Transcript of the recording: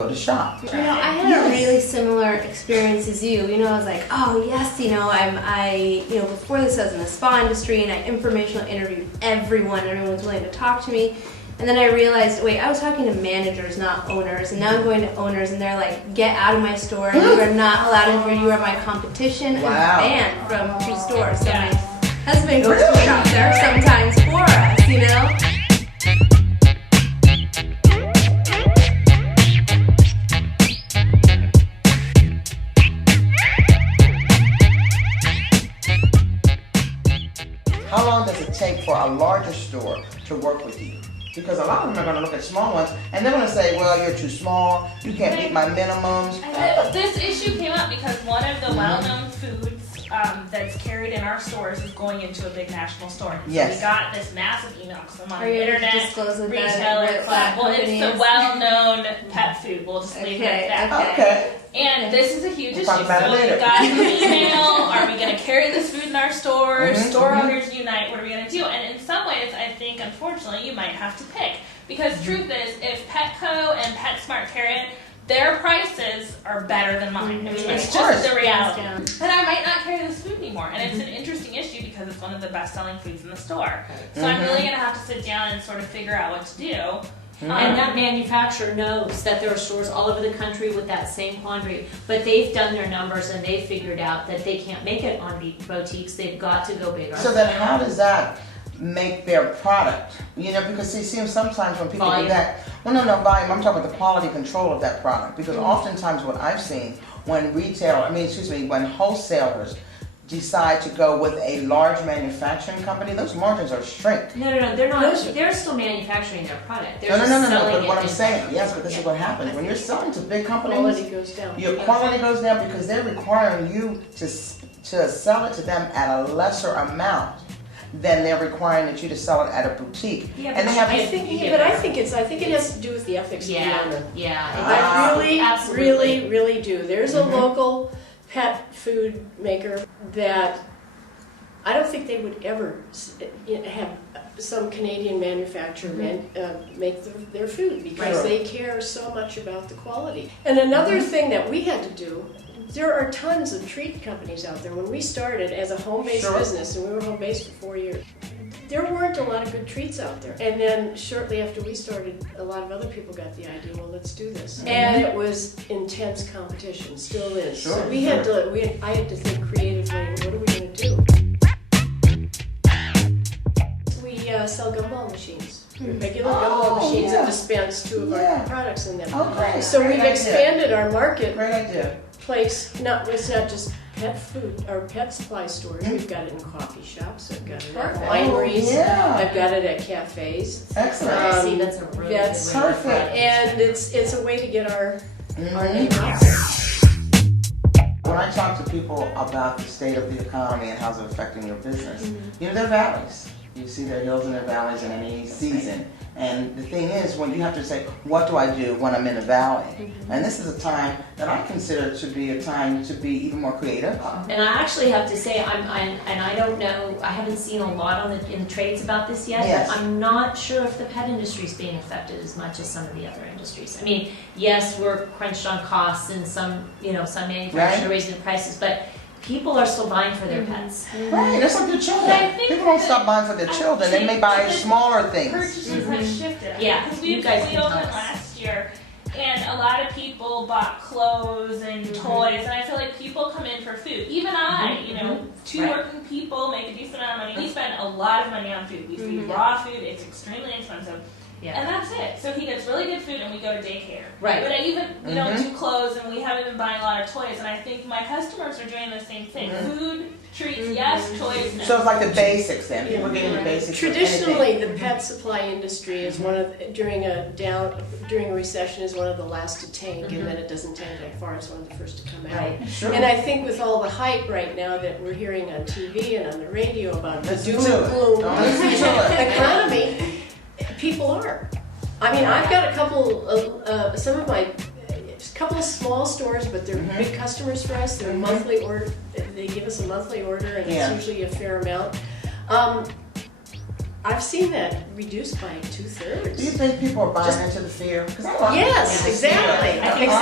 go to shop. You know, I had a really similar experience as you. You know, I was like, oh yes, you know, before this I was in the spa industry and I informational interviewed everyone. Everyone was willing to talk to me. And then I realized, wait, I was talking to managers, not owners, and now I'm going to owners and they're like, get out of my store, you are not allowed in here, you are my competition, and banned from 2 stores. So my husband goes to shop there sometimes for us, you know? How long does it take for a larger store to work with you? Because a lot of them are going to look at small ones and they're going to say, well, you're too small, you can't meet my minimums. This issue came up because one of the well-known foods that's carried in our stores is going into a big national store. Yes. So we got this massive email from our Are you internet retailer. Well, it's the well-known pet food. We'll just leave it at that. Okay. And this is a huge issue. So we about it later. got an email, are we going to carry this food in our stores? Store owners unite, what are we going to do? And in some ways, I think, unfortunately, you might have to pick. Because truth is, if Petco and PetSmart carry it, their prices are better than mine. I mean, it's just the reality. And I might not carry this food anymore. And it's an interesting issue because it's one of the best-selling foods in the store. So I'm really going to have to sit down and sort of figure out what to do. And that manufacturer knows that there are stores all over the country with that same quandary, but they've done their numbers and they've figured out that they can't make it on boutiques. They've got to go bigger. So then how does that make their product? You know, because it seems sometimes when people do that, well, no, volume, I'm talking about the quality control of that product. Because oftentimes what I've seen when when wholesalers decide to go with a large manufacturing company, those margins are shrink. No, they're not. They're still manufacturing their product. They're No. But what I'm saying, yes, but this is what happens. When you're selling to big companies, quality goes down. Your quality goes down because they're requiring you to sell it to them at a lesser amount than they're requiring that you to sell it at a boutique. Yeah, and they have. I think it has to do with the ethics of the owner. Yeah. I really do. There's a local pet food maker that I don't think they would ever have some Canadian manufacturer make their food because they care so much about the quality. And another thing that we had to do, there are tons of treat companies out there. When we started as a home-based business, and we were home-based for 4 years, there weren't a lot of good treats out there. And then shortly after we started, a lot of other people got the idea, well, let's do this. And it was intense competition, still is. So I had to think creatively, what are we going to do? We sell gumball machines. Regular gumball machines that dispense 2 of our products in them. Okay. So we've expanded our market. Great idea. Place, it's not just pet food or pet supply stores. We've got it in coffee shops. I've got it at wineries. I've got it at cafes. Excellent. See, that's a really That's good way to perfect. And it's a way to get our name out there. When I talk to people about the state of the economy and how's it affecting your business, you know, there are valleys. You see their hills and their valleys in any season. And the thing is, when you have to say, what do I do when I'm in a valley? And this is a time that I consider to be a time to be even more creative. And I actually have to say, I don't know, I haven't seen a lot in the trades about this yet. Yes. But I'm not sure if the pet industry is being affected as much as some of the other industries. I mean, yes, we're crunched on costs and some manufacturers are raising prices, but people are still buying for their pets. Right, that's like their children. People don't stop buying for their children. They may buy smaller things. Purchases have shifted. Yeah, because you guys we can opened tell us. last year, and a lot of people bought clothes and toys, and I feel like people come in for food. Even I, 2 working people make a decent amount of money. We spend a lot of money on food. We feed raw food. It's extremely expensive. Yeah. And that's it. So he gets really good food, and we go to daycare. Right. But we don't do clothes, and we haven't been buying a lot of toys. And I think my customers are doing the same thing. Food, treats, yes. Toys, no. So it's like the basics then. People are getting the basics. Traditionally, the pet supply industry is during a recession is one of the last to tank, and then it doesn't tank that far. It's one of the first to come out. Right. Sure. And I think with all the hype right now that we're hearing on TV and on the radio about the Listen doom to and it. gloom Don't listen to it. economy, people are. I mean, I've got a couple of small stores, but they're big customers for us. They're monthly order. They give us a monthly order, and it's usually a fair amount. I've seen that reduced by 2/3. Do you think people are buying into the fear? 'Cause I love Yes, the fear. exactly. I think